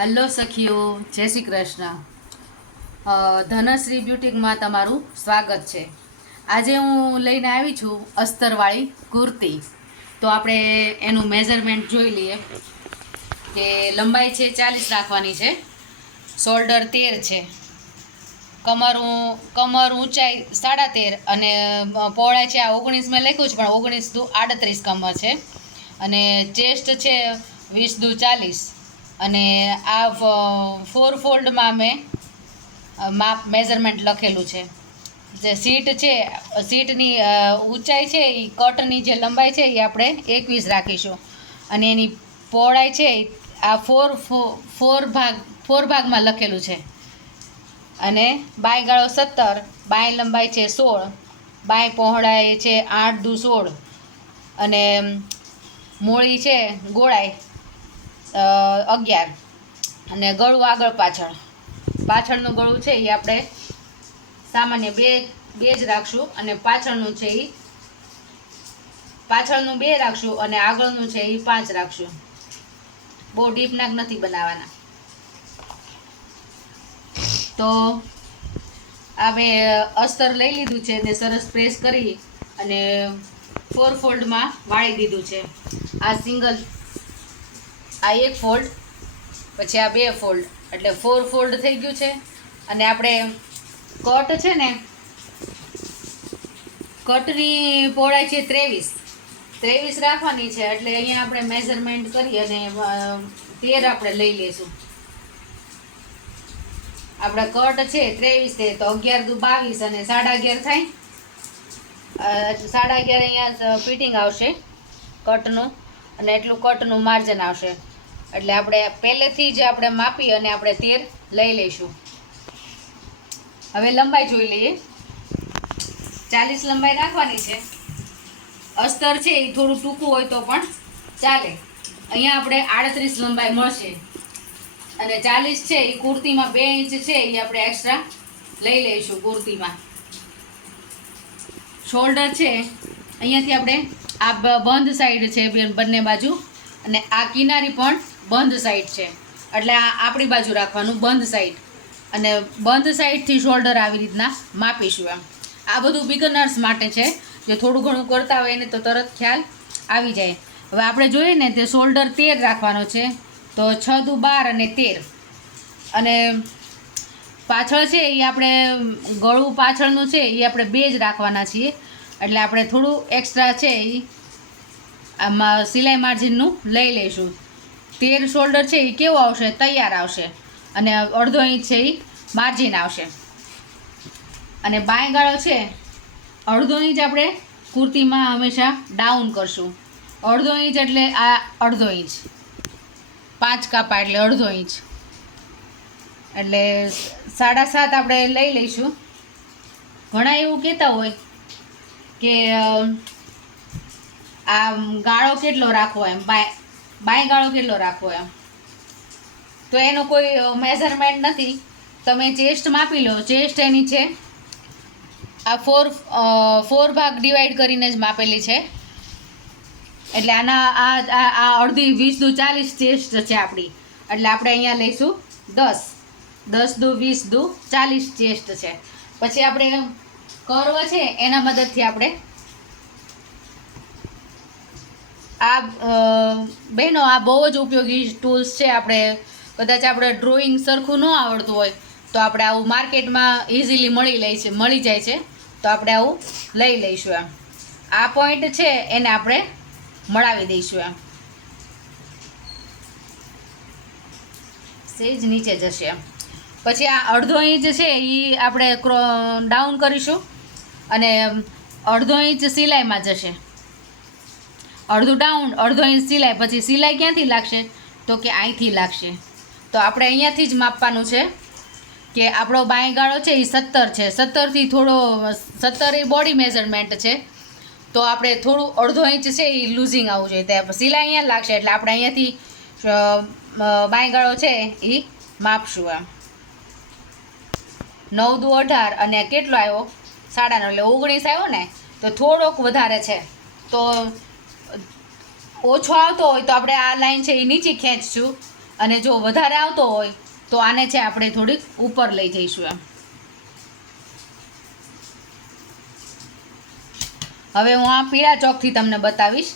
Hello સખીઓ, જય શ્રી કૃષ્ણ. ધનશ્રી બ્યુટિકમાં તમારું સ્વાગત છે. આજે હું લઈને આવી છું અસ્તરવાળી કુર્તી. તો આપણે એનું મેઝરમેન્ટ જોઈ લઈએ કે લંબાઈ છે 40 રાખવાની છે, શોલ્ડર 13 છે, કમર ઊંચાઈ 13.5 અને પહોળાઈ છે આ 19 મેં લખ્યું છે પણ 19 દુ 38 કમર છે અને ચેસ્ટ છે 20 દુ 40 અને આ 4 ફોલ્ડમાં મેં માપ મેઝરમેન્ટ લખેલું છે. જે સીટ છે, સીટની ઊંચાઈ છે એ કટની જે લંબાઈ છે એ આપણે 21 રાખીશું અને એની પહોળાઈ છે આ ફોર ભાગમાં લખેલું છે અને બાય ગાળો 17, બાય લંબાઈ છે 16, બાય પહોળાઈ છે 8 દુ 16 અને મૂળી છે ગોળાઈ 11 અને ગળું આગળ પાછળનું ગળું છે એ આપણે સામાન્ય બે જ રાખશું અને પાછળનું છે એ પાછળનું 2 રાખશું અને આગળનું છે એ 5 રાખશું. બહુ ડીપ નાક નથી બનાવવાના. તો આ મેં અસ્તર લઈ લીધું છે ને સરસ પ્રેસ કરી અને 4 ફોલ્ડમાં વાળી દીધું છે. આ સિંગલ, આ 1 ફોલ્ડ, પછી આ 2 ફોલ્ડ એટલે 4 ફોલ્ડ થઈ ગયું છે. અને આપણે કટ છે ને, કટની પહોળાઈ છે 23 રાખવાની છે એટલે અહીંયા આપણે મેઝરમેન્ટ કરી અને 13 આપણે લઈ લઈશું. આપણા કટ છે 23 છે તો 11 દુ 22 અને 11.5 થાય. 11.5 અહીંયા ફિટિંગ આવશે કટનું અને એટલું કટનું માર્જન આવશે એટલે આપણે પહેલેથી જ આપણે માપી અને આપણે 13 લઈ લઈશું. હવે લંબાઈ જોઈ લઈએ. 40 લંબાઈ રાખવાની છે. અસ્તર છે એ થોડું ટૂંકું હોય તો પણ ચાલે. અહીંયા આપણે 38 લંબાઈ મળશે અને 40 છે એ કુર્તીમાં 2 ઇંચ છે એ આપણે એક્સ્ટ્રા લઈ લઈશું. કુર્તીમાં શોલ્ડર છે અહીંયાથી આપણે આ બંધ સાઈડ છે બંને બાજુ અને આ કિનારી પણ બંધ સાઈડ છે એટલે આ આપણી બાજુ રાખવાનું બંધ સાઈડ અને બંધ સાઈડથી શોલ્ડર આવી રીતના માપીશું. એમ આ બધું બિગનર્સ માટે છે, જે થોડું ઘણું કરતા હોય એને તો તરત ખ્યાલ આવી જાય. હવે આપણે જોઈએ ને તે શોલ્ડર 13 રાખવાનો છે તો 6 દુ 12 અને 13 અને પાછળ છે એ આપણે ગળું પાછળનું છે એ આપણે 2 જ રાખવાના છીએ એટલે આપણે થોડું એક્સ્ટ્રા છે એ આમાં સિલાઈ માર્જિનનું લઈ લઈશું. 13 શોલ્ડર છે એ કેવો આવશે? તૈયાર આવશે અને 1/2 ઇંચ છે એ માર્જિન આવશે અને બાય ગાળો છે 1/2 ઇંચ આપણે કુર્તીમાં હંમેશા ડાઉન કરશું. 1/2 ઇંચ એટલે આ 1/2 ઇંચ, 5 કાપા એટલે 1/2 ઇંચ એટલે 7.5 આપણે લઈ લઈશું. ઘણા એવું કહેતા હોય કે આ ગાળો કેટલો રાખવો એમ, બાય ગાળો કેટલો રાખવો એમ, તો એનો કોઈ મેઝરમેન્ટ નથી. તમે ચેસ્ટ માપી લો. ચેસ્ટ એની છે આ 4 ભાગ ડિવાઈડ કરીને જ માપેલી છે એટલે આના આ અડધી 20 દુ 40 ચેસ્ટ છે આપણી એટલે આપણે અહીંયા લઈશું 10 દુ 20 દુ 40 ચેસ્ટ છે. પછી આપણે કર્વ છે એના મદદથી આપણે આ બહેનો આ બહુ જ ઉપયોગી ટૂલ્સ છે. આપણે કદાચ આપણે ડ્રોઈંગ સરખું ન આવડતું હોય તો આપણે આવું માર્કેટમાં ઇઝીલી મળી જાય છે તો આપણે આવું લઈ લઈશું. એમ આ પોઈન્ટ છે એને આપણે મળાવી દઈશું. એમ સેજ નીચે જશે. એમ પછી આ 1/2 ઇંચ છે એ આપણે ડાઉન કરીશું અને 1/2 ઇંચ સિલાઈમાં જશે. અડધું ડાઉન 1/2 ઇંચ સિલાઈ. પછી સિલાઈ ક્યાંથી લાગશે તો કે અહીંથી લાગશે. તો આપણે અહીંયાથી જ માપવાનું છે કે આપણો બાય ગાળો છે એ 17 છે. 17થી થોડો 17 એ બોડી મેઝરમેન્ટ છે તો આપણે થોડું 1/2 ઇંચ છે એ લૂઝિંગ આવવું જોઈએ. ત્યાં સિલાઈ અહીંયા લાગશે એટલે આપણે અહીંયાથી બાય ગાળો છે એ માપશું. એમ 9 દુ 18 અને કેટલો આવ્યો? 9.5 એટલે 19 આવ્યો ને, તો થોડોક વધારે છે. તો ઓછો આવતો હોય તો આપણે આ લાઈન છે એ નીચે ખેંચશું અને જો વધારે આવતો હોય તો આને છે આપણે થોડીક ઉપર લઈ જઈશું એમ. હવે હું આ પીળા ચોકથી તમને બતાવીશ.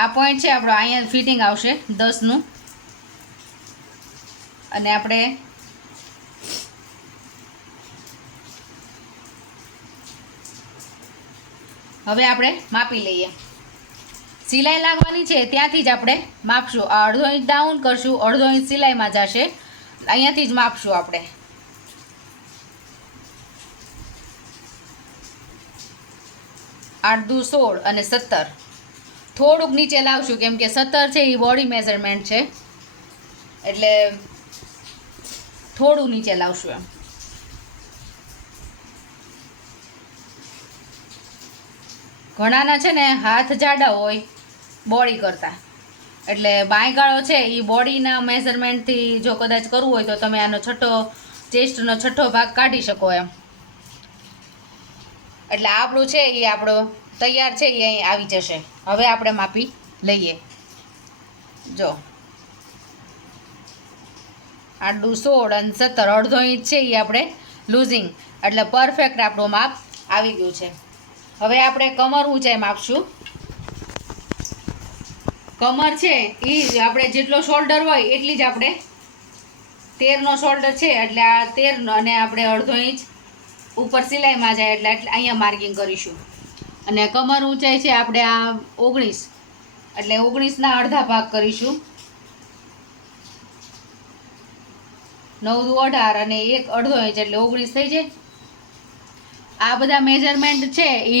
આ પોઈન્ટ છે આપણો, અહીંયા ફિટિંગ આવશે 10નું. અને આપણે હવે આપણે માપી લઈએ. સિલાઈ લાગવાની છે ત્યાંથી જ આપણે માપશું. આ અડધો ઇંચ ડાઉન કરશું, અડધો ઇંચ સિલાઈમાં જશે, અહીંયાથી જ માપશું આપણે. આઠ દુ 16 અને 17 થોડુંક નીચે લાવશું, કેમ કે 17 છે એ બોડી મેઝરમેન્ટ છે, એટલે થોડું નીચે લાવશું એમ. ઘણાના છે ને હાથ જાડા હોય બોડી કરતાં, એટલે બાંયગાળો છે એ બોડીના મેઝરમેન્ટથી જો કદાચ કરવું હોય તો તમે આનો ચેસ્ટનો છઠ્ઠો ભાગ કાઢી શકો એમ. એટલે આપણું છે એ આપણો તૈયાર છે એ અહીં આવી જશે. હવે આપણે માપી લઈએ. જો 8 દુ 16 અને 17 અડધો ઇંચ છે એ આપણે લૂઝિંગ, એટલે પરફેક્ટ આપણું માપ આવી ગયું છે. હવે આપણે કમર ઊંચાઈ માપશું. કમર છે એ આપણે જેટલો શોલ્ડર હોય એટલી જ આપણે 13નો શોલ્ડર છે, એટલે આ 13 અને આપણે અડધો ઇંચ ઉપર સિલાઈમાં જાય એટલે અહીંયા માર્કિંગ કરીશું. અને કમર ઊંચાઈ છે આપણે આ 19, એટલે 19ના અડધા ભાગ કરીશું. 9 દુ 18 અને 1 અડધો ઇંચ એટલે 19 થઈ જાય. આ બધા મેઝરમેન્ટ છે એ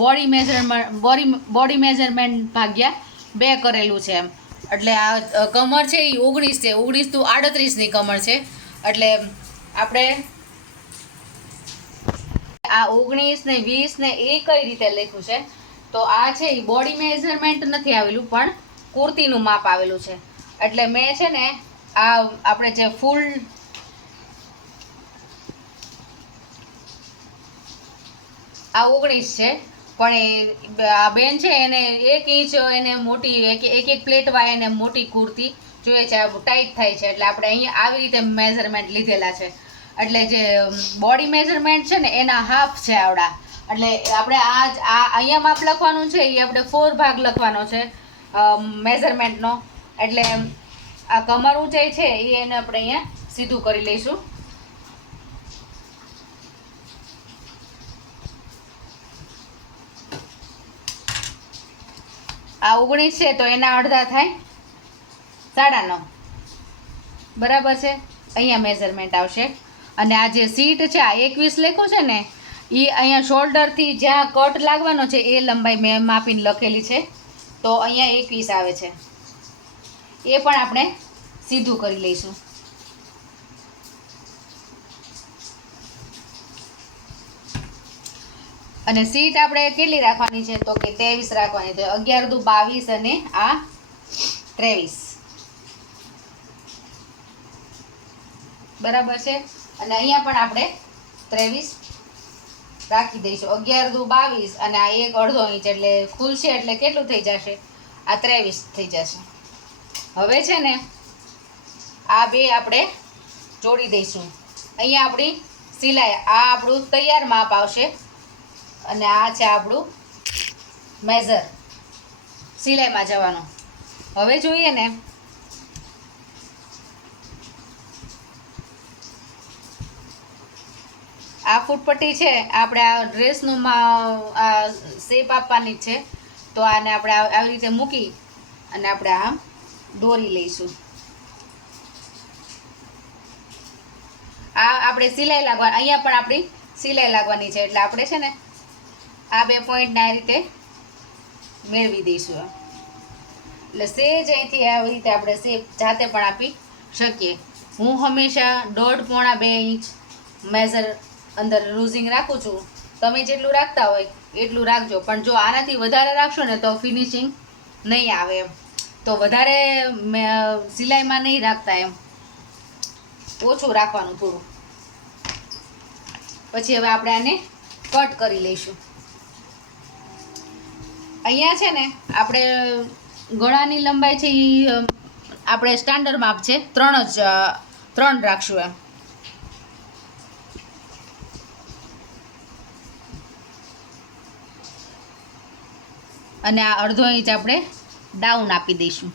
બોડી મેઝરમેન્ટ ભાગ્યા 2 કરેલું છે એમ. એટલે આ કમર છે એ 19 છે, 19 દુ 38ની કમર છે. એટલે આપણે આ 19 ને 20 ને એ કઈ રીતે લખ્યું છે, તો આ છે એ બોડી મેઝરમેન્ટ નથી આવેલું, પણ કુર્તીનું માપ આવેલું છે. એટલે મેં છે ને આ આપણે જે ફૂલ આ 19 છે, પણ આ બેન છે એને 1 ઇંચ એને મોટી એક પ્લેટવાળા એને મોટી કુર્તી જોઈએ છે, ટાઈટ થાય છે, એટલે આપણે અહીંયા આવી રીતે મેઝરમેન્ટ લીધેલા છે. એટલે જે બોડી મેઝરમેન્ટ છે ને એના હાફ છે આવડા. એટલે આપણે આ અહીંયા માપ લખવાનું છે એ આપણે 4 ભાગ લખવાનો છે મેઝરમેન્ટનો. એટલે આ કમર ઊંચાઈ છે એ એને આપણે અહીંયા સીધું કરી લઈશું. આ 19 છે તો એના અડધા થાય 9.5, બરાબર છે. અહીંયા મેઝરમેન્ટ આવશે. અને આ જે સીટ છે આ 21 લખ્યું છે ને એ અહીંયા શોલ્ડરથી જ્યાં કટ લાગવાનો છે એ લંબાઈ મેં માપીને લખેલી છે, તો અહીંયા 21 આવે છે. એ પણ આપણે સીધું કરી લઈશું. અને સીટ આપણે કેટલી રાખવાની છે, તો કે 23 રાખવાની છે. 11 દુ 22 અને આ 23, બરાબર છે. અને અહીંયા પણ આપણે 23 રાખી દઈશું. 11 દુ 22 અને આ 1 અડધો ઇંચ એટલે ખુલશે એટલે કેટલું થઈ જશે, આ 23 થઈ જશે. હવે છે ને આ બે આપણે જોડી દઈશું. અહીંયા આપણી સિલાઈ, આ આપણું તૈયાર માપ આવશે અને આ છે આપણું મેઝર સિલાઈમાં જવાનું. હવે જોઈએ ને આ ફૂટપટ્ટી છે આપણે આ ડ્રેસનું શેપ આપવાની છે, તો આને આપણે આવી રીતે મૂકી અને આપણે આમ દોરી લઈશું. આ આપણે સિલાઈ લાગવા, અહીંયા પણ આપણી સિલાઈ લાગવાની છે, એટલે આપણે છે ને આ 2 પોઈન્ટને આ રીતે મેળવી દઈશું. એટલે સેજ અહીંથી આવી રીતે આપણે શેપ જાતે પણ આપી શકીએ. હું હંમેશા 1.5-2 ઇંચ મેઝર અંદર લૂઝિંગ રાખું છું. તમે જેટલું રાખતા હોય એટલું રાખજો, પણ જો આનાથી વધારે રાખશો ને તો ફિનિશિંગ નહીં આવે એમ. તો વધારે સિલાઈમાં નહીં રાખતા એમ, ઓછું રાખવાનું થોડું. પછી હવે આપણે આને કટ કરી લઈશું. અહીંયા છે ને આપણે ગળાની લંબાઈ છે એ આપણે સ્ટાન્ડર્ડ માપ છે 3 રાખશું એમ. અને આ અડધો ઇંચ આપણે ડાઉન આપી દઈશું.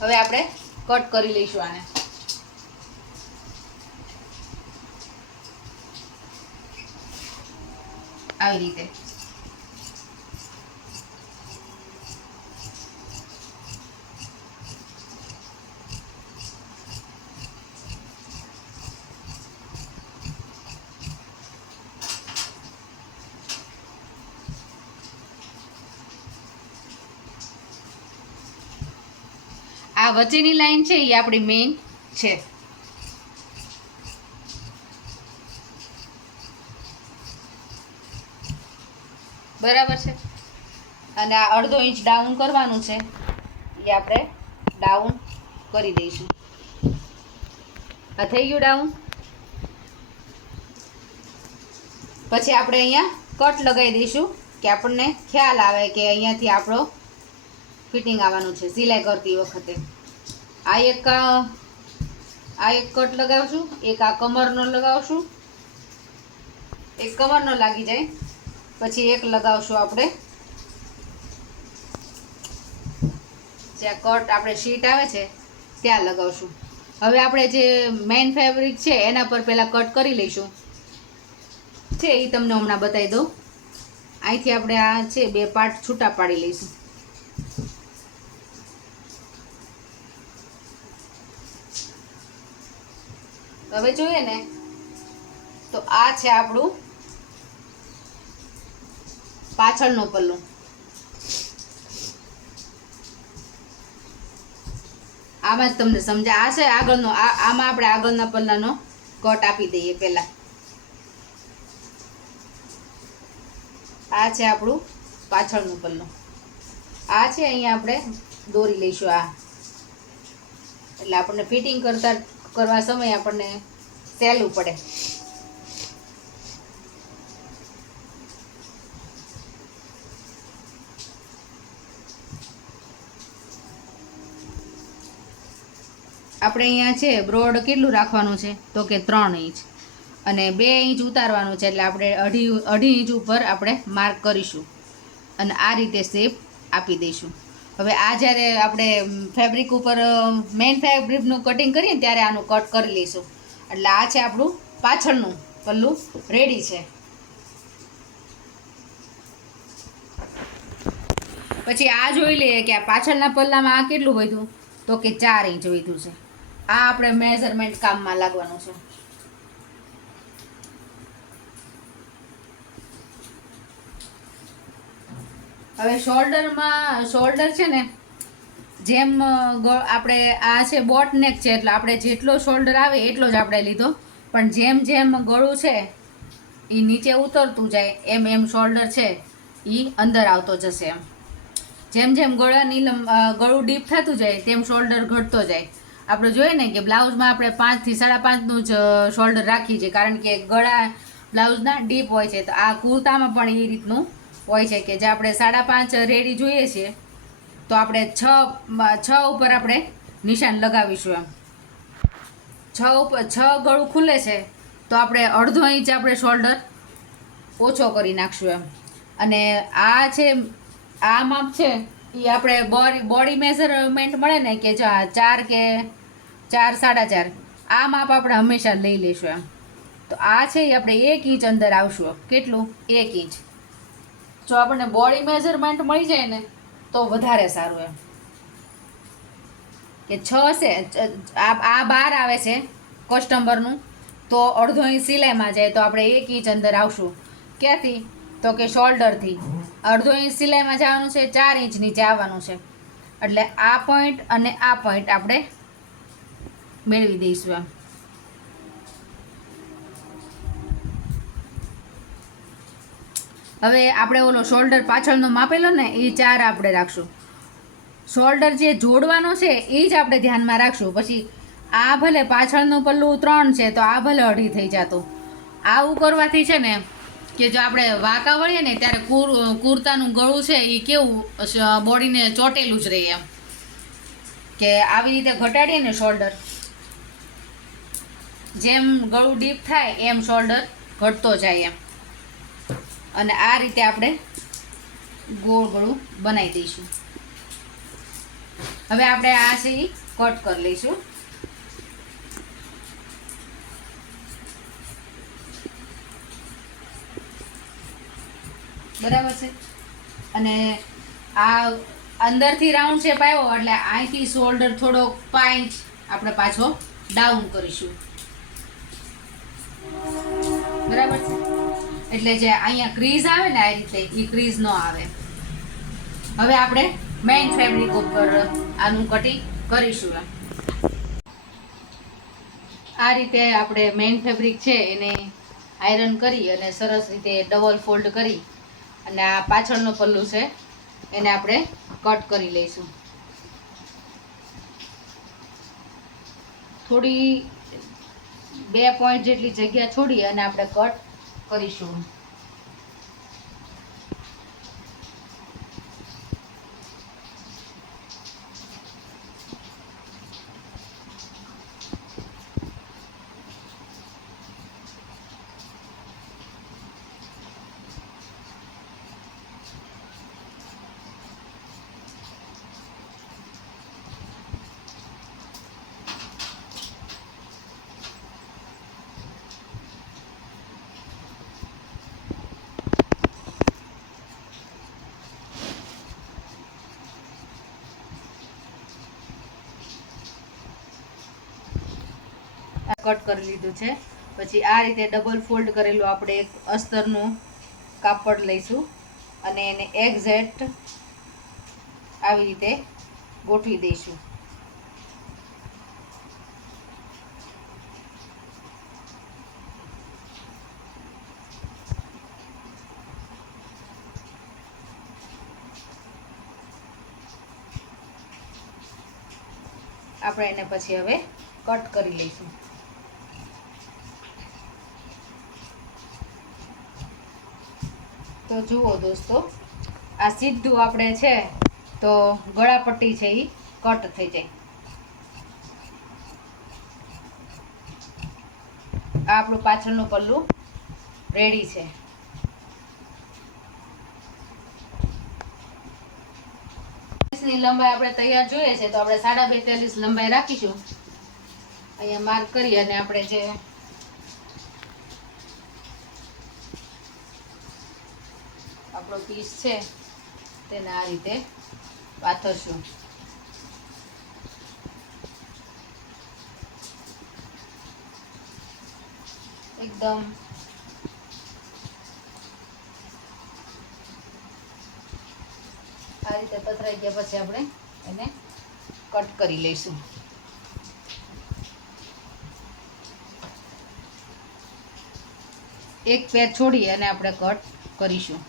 હવે આપણે કટ કરી લઈશું આને. આવી રીતે. આ વચ્ચેની લાઈન છે એ આપણી મેઇન છે. બરાબર છે. અને આ અડધો ઇંચ ડાઉન કરવાનું છે એ આપણે ડાઉન કરી દઈશું. આ થઈ ગયું ડાઉન. પછી આપણે અહીંયા કટ લગાવી દઈશું કે આપણને ખ્યાલ આવે કે અહીંયાથી આપણો ફિટિંગ આવવાનું છે સિલાઈ કરતી વખતે. આ એક કટ લગાવશું, એક આ કમરનો લગાવશું, એક કમરનો લાગી જાય, પછી એક લગાવશું આપણે જ્યાં કટ આપણે શીટ આવે છે ત્યાં લગાવશું. હવે આપણે જે મેઇન ફેબ્રિક છે એના પર પહેલાં કટ કરી લઈશું છે એ તમને હમણાં બતાવી દઉં. અહીંથી આપણે આ છે 2 પાર્ટ છૂટા પાડી લઈશું. હવે જોઈએ ને તો આ છે આપણું પાછળનું પલ્લું. આમાં જ તમને સમજાય. આ છે આગળનો. આમાં આપણે આગળના પલ્લાનો કટ આપી દઈએ પહેલા. આ છે આપણું પાછળનું પલ્લું. આ છે અહીંયા આપણે દોરી લઈશું આ, એટલે આપણને ફિટિંગ કરવા સમયે આપણને સહેલું પડે. આપણે અહીંયા છે બ્રોડ કેટલું રાખવાનું છે તો કે 3 ઇંચ અને 2 ઇંચ ઉતારવાનું છે, એટલે આપણે અઢી ઇંચ ઉપર આપણે માર્ક કરીશું અને આ રીતે શેપ આપી દઈશું. હવે આ જ્યારે આપણે ફેબ્રિક ઉપર મેઇન ફેબ્રિકનું કટિંગ કરીએ ને ત્યારે આનું કટ કરી લઈશું. એટલે આ છે આપણું પાછળનું પલ્લું રેડી છે. પછી આ જોઈ લઈએ કે આ પાછળના પલ્લામાં આ કેટલું વધ્યું તો કે 4 ઇંચ વધ્યું છે. આ આપણે મેઝરમેન્ટ કામમાં લાગવાનું છે. હવે શોલ્ડર છે ને જેમ આપણે આ છે બોટ નેક છે એટલે આપણે જેટલો શોલ્ડર આવે એટલો જ આપણે લીધો, પણ જેમ જેમ ગળું છે એ નીચે ઉતરતું જાય એમ એમ શોલ્ડર છે એ અંદર આવતો જશે. એમ જેમ જેમ ગળું ડીપ થતું જાય તેમ શોલ્ડર ઘટતો જાય. આપણે જોઈએ ને કે બ્લાઉઝમાં આપણે 5 થી 5.5નું જ શોલ્ડર રાખીએ છીએ, કારણ કે ગળા બ્લાઉઝના ડીપ હોય છે. તો આ કુર્તામાં પણ એ રીતનું હોય છે કે જે આપણે 5.5 રેડી જોઈએ છીએ તો આપણે 6 ઉપર આપણે નિશાન લગાવીશું. એમ 6 ગળું ખુલે છે તો આપણે અડધો ઇંચ આપણે શોલ્ડર ઓછો કરી નાખશું. એમ અને આ છે આ માપ છે એ આપણે બોડી મેઝરમેન્ટ મળે ને કે 4 કે 4 4.5 આ માપ આપણે હંમેશા લઈ લઈશું. એમ તો આ છે એ આપણે 1 ઇંચ અંદર આવશું. કેટલું? 1 ઇંચ. જો આપણને બોડી મેઝરમેન્ટ મળી જાય ને તો વધારે સારું. એમ કે 6 છે આ 12 આવે છે કસ્ટમરનું, તો અડધો ઇંચ સિલાઈમાં જાય તો આપણે 1 ઇંચ અંદર આવશું. ક્યાંથી? તો કે શોલ્ડરથી. અડધો ઇંચ સિલાઈમાં જવાનું છે, 4 ઇંચ નીચે આવવાનું છે. એટલે આ પોઈન્ટ અને આ પોઈન્ટ આપણે મેળવી દઈશું. એમ હવે આપણે ઓલો શોલ્ડર પાછળનો માપેલો ને એ 4 આપણે રાખશું. શોલ્ડર જે જોડવાનો છે એ જ આપણે ધ્યાનમાં રાખશું. પછી આ ભલે પાછળનું પલ્લું 3 છે તો આ ભલે 2.5 થઈ જતું. આવું કરવાથી છે ને કે જો આપણે વાંકા વળીએ ને ત્યારે કુર્તાનું ગળું છે એ કેવું બોડીને ચોટેલું જ રહે એમ, કે આવી રીતે ઘટાડીએ ને શોલ્ડર, જેમ ગળું ડીપ થાય એમ શોલ્ડર ઘટતો જાય એમ. અને આ રીતે આપણે ગોળ ગળું બનાવી દઈશું. હવે આપણે આ છે એ કટ કરી લઈશું. બરાબર છે. અને આ અંદરથી રાઉન્ડ શેપ આવ્યો એટલે અહીંથી શોલ્ડર થોડો 5 ઇંચ આપણે પાછો ડાઉન કરીશું. બરાબર છે. એટલે જે અહીંયા ક્રીઝ આવે ને આ રીતે એ ક્રીઝ ન આવે. હવે આપણે મેઇન ફેબ્રિક ઉપર આનું કટિંગ કરીશું. આ રીતે આપણે મેઇન ફેબ્રિક છે એને આયરન કરી અને સરસ રીતે ડબલ ફોલ્ડ કરી અને આ પાછળનો પલ્લું છે એને આપણે કટ કરી લઈશું. થોડી 2 પોઈન્ટ જેટલી જગ્યા છોડી અને આપણે કટ કરીશું. કટ કરી લીધું છે. પછી આ રીતે ડબલ ફોલ્ડ કરેલું આપણે એક અસ્તરનું કાપડ લઈશું અને એને એક્ઝેક્ટ આવી રીતે ગોઠવી દઈશું. આપણે એને પછી હવે કટ કરી લઈશું. તો જુઓ દોસ્તો, આ સીધું આપણે છે તો ગળાપટ્ટી છે એ કટ થઈ જાય. આ આપણું પાછળનું પલ્લું રેડી છે. ની લંબાઈ આપણે તૈયાર જોઈએ છે તો આપણે 42.5 લંબાઈ રાખીશું. અહીંયા માર્ક કરી અને આપણે જે આપણો પીસ છે તેને આ રીતે પાથરશું. એકદમ આ રીતે પથરાઈ ગયા પછી આપણે એને કટ કરી લઈશું. એક પેર છોડી અને આપણે કટ કરીશું.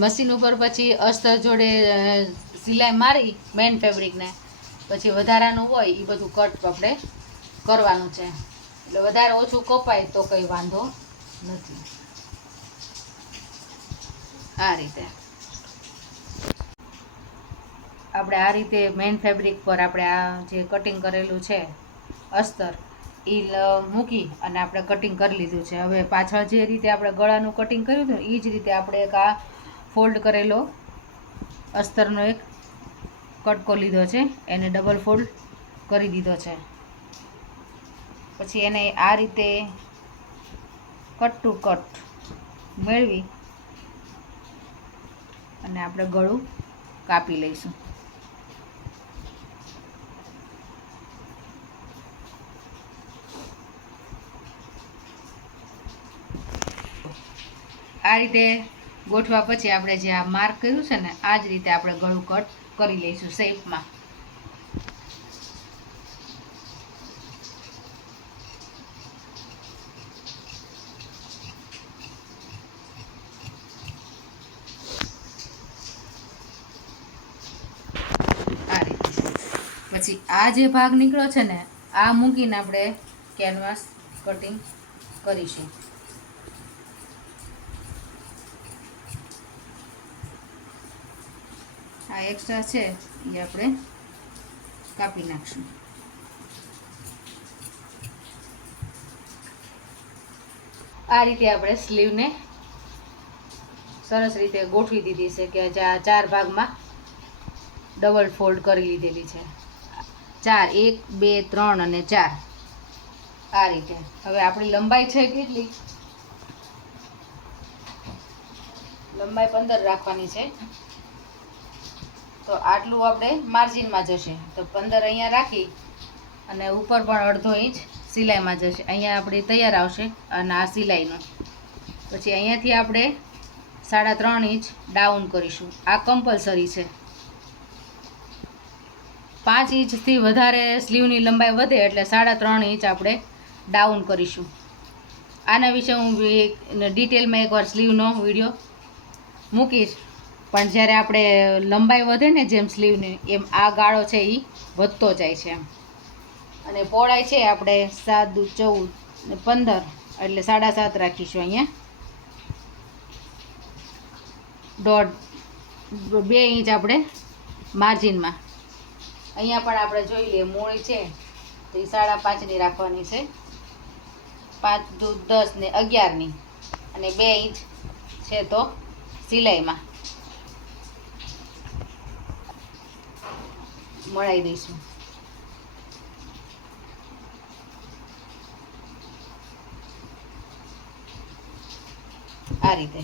મશીન ઉપર પછી અસ્તર જોડે સિલાઈ મારી મેઇન ફેબ્રિકને પછી વધારાનું હોય એ બધું કટ આપણે કરવાનું છે. એટલે વધારે ઓછું કપાય તો કંઈ વાંધો નથી. આ રીતે આપણે આ રીતે મેઇન ફેબ્રિક પર આપણે આ જે કટિંગ કરેલું છે અસ્તર એ મૂકી અને આપણે કટિંગ કરી લીધું છે. હવે પાછળ જે રીતે આપણે ગળાનું કટિંગ કર્યું હતું એ જ રીતે આપણે એક આ ફોલ્ડ કરેલો અસ્તરનો એક કટકો લીધો છે, એને ડબલ ફોલ્ડ કરી દીધો છે. પછી એને આ રીતે કટ ટુ કટ મેળવી અને આપણે ગળું કાપી લઈશું. આ રીતે ગોઠવા પછી આપણે જે આ માર્ક કર્યું છે ને આ જ રીતે આપણે ગળું કટ કરી લઈશું શેપમાં. પછી આ જે ભાગ નીકળ્યો છે ને આ મૂકીને આપણે કેનવાસ કટિંગ કરીશું. આ એક્સ્ટ્રા છે એ આપણે કાપી નાખશું. આ રીતે આપણે સ્લીવને સરસ રીતે ગોઠવી દીધી છે કે આ 4 ભાગમાં ડબલ ફોલ્ડ કરી લીધેલી છે. 4 1 2 3 અને 4 આ રીતે. હવે આપણી લંબાઈ છે કેટલી? લંબાઈ 15 રાખવાની છે. તો આટલું આપણે માર્જિનમાં જશે. તો 15 અહીંયા રાખી અને ઉપર પણ અડધો ઇંચ સિલાઈમાં જશે. અહીંયા આપણી તૈયાર આવશે અને આ સિલાઈનું. પછી અહીંયાથી આપણે 3.5 ઇંચ ડાઉન કરીશું. આ કમ્પલસરી છે. 5 ઇંચથી વધારે સ્લીવની લંબાઈ વધે એટલે 3.5 ઇંચ આપણે ડાઉન કરીશું. આના વિશે હું ડિટેલમાં એકવાર સ્લીવનો વિડીયો મૂકીશ. પણ જ્યારે આપણે લંબાઈ વધે ને જેમ સ્લીવની એમ આ ગાળો છે એ વધતો જાય છે એમ. અને પહોળાઈ છે આપણે 7 દુ 14 ને 15 એટલે 7.5 રાખીશું. અહીંયા 2 ઇંચ આપણે માર્જિનમાં. અહીંયા પણ આપણે જોઈ લઈએ મૂળી છે તો એ 5.5ની રાખવાની છે. 5 દુ 10 ને 11ની અને 2 ઇંચ છે તો સિલાઈમાં મળાઈ દઈશું. આ રીતે.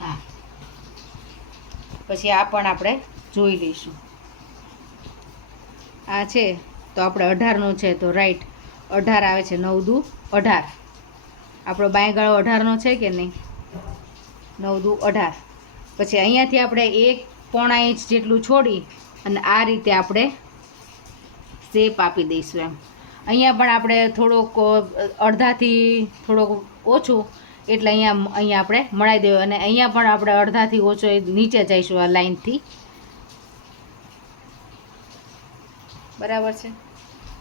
હા, પછી આ પણ આપણે જોઈ લઈશું. આ છે તો આપણે 18નું છે તો રાઈટ 18 આવે છે. 9 દુ 18. આપણો બાંયગાળો 18નો છે કે નહીં? 9 દુ 18. પછી અહીંયાથી આપણે 1.5 ઇંચ જેટલું છોડી અને આ રીતે આપણે શેપ આપી દઈશું એમ. અહીંયા પણ આપણે થોડોક અડધાથી થોડોક ઓછું એટલે અહીંયા આપણે મળાઈ દેવું. અને અહીંયા પણ આપણે અડધાથી ઓછો નીચે જઈશું આ લાઈનથી. બરાબર છે.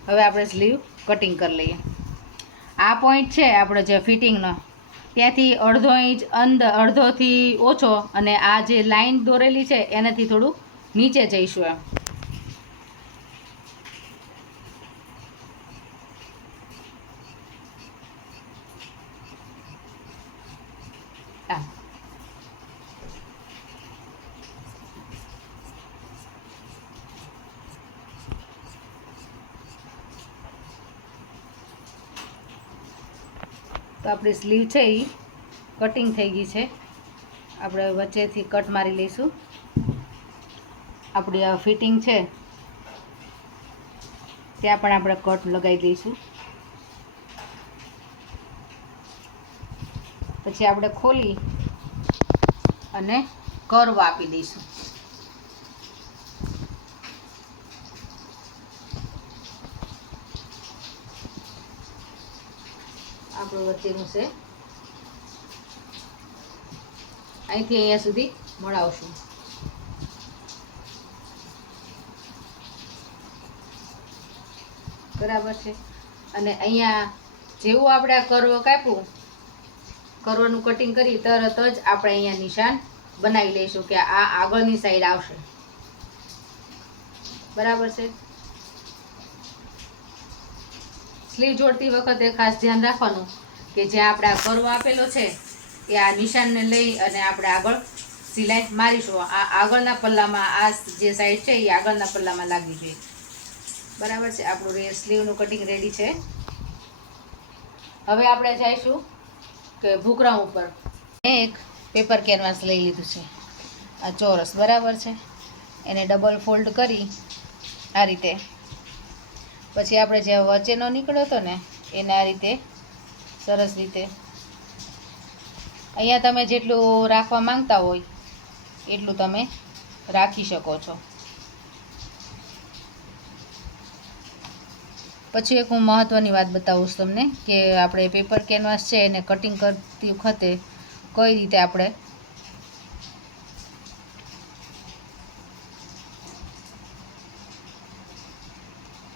હવે આપણે સ્લીવ કટિંગ કરી લઈએ. આ પોઈન્ટ છે આપણો જે ફિટિંગનો ત્યાંથી અડધો ઇંચ અડધોથી ઓછો અને આ જે લાઈન દોરેલી છે એનાથી થોડું નીચે જઈશું એમ. તો આપણી સ્લીવ છે એ કટિંગ થઈ ગઈ છે. આપણે વચ્ચેથી કટ મારી લઈશું. આપણી આ ફિટિંગ છે ત્યાં પણ આપણે કટ લગાવી દઈશું. પછી આપણે ખોલી અને કર્વ આપી દઈશું. આપણું વચ્ચેનું છે અહીંથી અહીંયા સુધી મળાવશું. બરાબર છે. અને અહીંયા જેવું આપણે આ કર્વ કાપ્યું, કર્વનું કટિંગ કરી તરત જ આપણે અહીંયા નિશાન બનાવી લઈશું કે આ આગળની સાઈડ આવશે. બરાબર છે. સ્લીવ જોડતી વખતે ખાસ ધ્યાન રાખવાનું કે જ્યાં આપણે આ કર્વ આપેલો છે એ આ નિશાનને લઈ અને આપણે આગળ સિલાઈ મારીશું. આ આગળના પલ્લામાં આ જે સાઈડ છે એ આગળના પલ્લામાં લાગવી જોઈએ. બરાબર છે. આપણું સ્લીવનું કટિંગ રેડી છે. હવે આપણે જઈશું કે ભૂકરામ ઉપર. એક પેપર કેનવાસ લઈ લીધું છે આ ચોરસ. બરાબર છે. એને ડબલ ફોલ્ડ કરી આ રીતે. પછી આપણે જે વચ્ચેનો નીકળ્યો હતો ને એને આ રીતે સરસ રીતે અહીંયા તમે જેટલું રાખવા માંગતા હોય એટલું તમે રાખી શકો છો. પછી એક હું મહત્ત્વની વાત બતાવું છું તમને કે આપણે પેપર કેનવાસ છે એને કટિંગ કરતી વખતે કઈ રીતે આપણે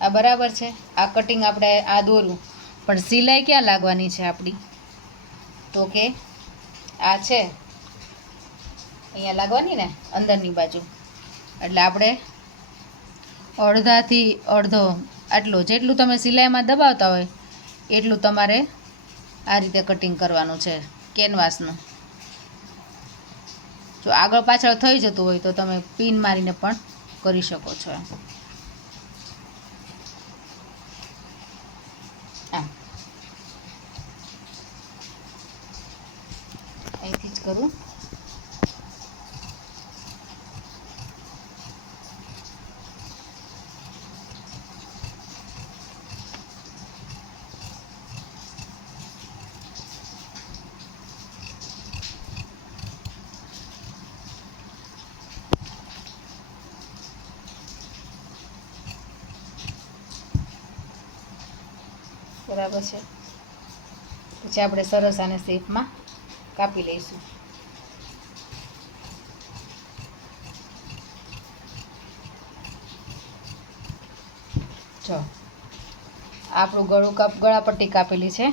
આ બરાબર છે. આ કટિંગ આપણે આ દોરું, પણ સિલાઈ ક્યાં લાગવાની છે આપણી? તો કે આ છે અહીંયા લાગવાની ને અંદરની બાજુ. એટલે આપણે અડધાથી અડધો આટલું જેટલું તમે સિલાઈમાં દબાવતા હોય એટલું તમારે આ રીતે કટિંગ કરવાનું છે કેનવાસનું. જો આગળ પાછળ થઈ જતું હોય તો તમે પિન મારીને પણ કરી શકો છો. અહીંથી જ કરું. બરાબર છે. પછી આપણે સરસ આને શેપમાં કાપી લઈશું. જો આપણું ગળાપટ્ટી કાપેલી છે.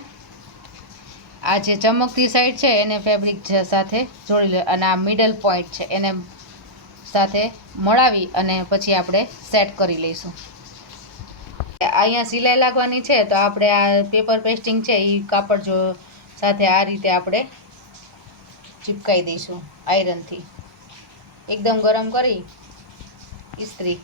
આ જે ચમકતી સાઈડ છે એને ફેબ્રિક સાથે જોડી લે, અને આ મિડલ પોઈન્ટ છે એને સાથે મળાવી અને પછી આપણે સેટ કરી લઈશું. અહીંયા સિલાઈ લાગવાની છે તો આપણે આ પેપર પેસ્ટિંગ છે એ કાપડ જો સાથે આ રીતે આપણે ચીપકાઈ દઈશું આયરનથી. એકદમ ગરમ કરી ઇસ્ત્રી.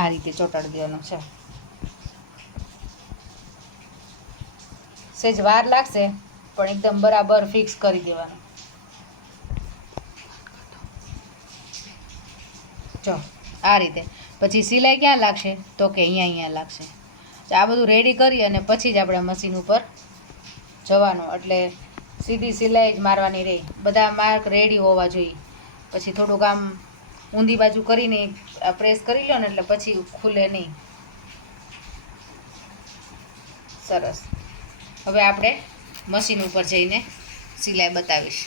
આ રીતે ચોંટાડી દેવાનું છે. સહેજ વાર લાગશે પણ એકદમ બરાબર ફિક્સ કરી દેવાનું. જો આ રીતે. પછી સિલાઈ ક્યાં લાગશે? તો કે અહીંયા લાગશે. આ બધું રેડી કરી અને પછી જ આપણે મશીન ઉપર જવાનું, એટલે સીધી સિલાઈ જ મારવાની રહી. બધા માર્ક રેડી હોવા જોઈએ. પછી થોડુંક આમ ઊંધી બાજુ કરીને પ્રેસ કરી લો ને એટલે પછી ખુલે નહીં. સરસ. હવે આપણે મશીન ઉપર જઈને સિલાઈ બતાવીશ.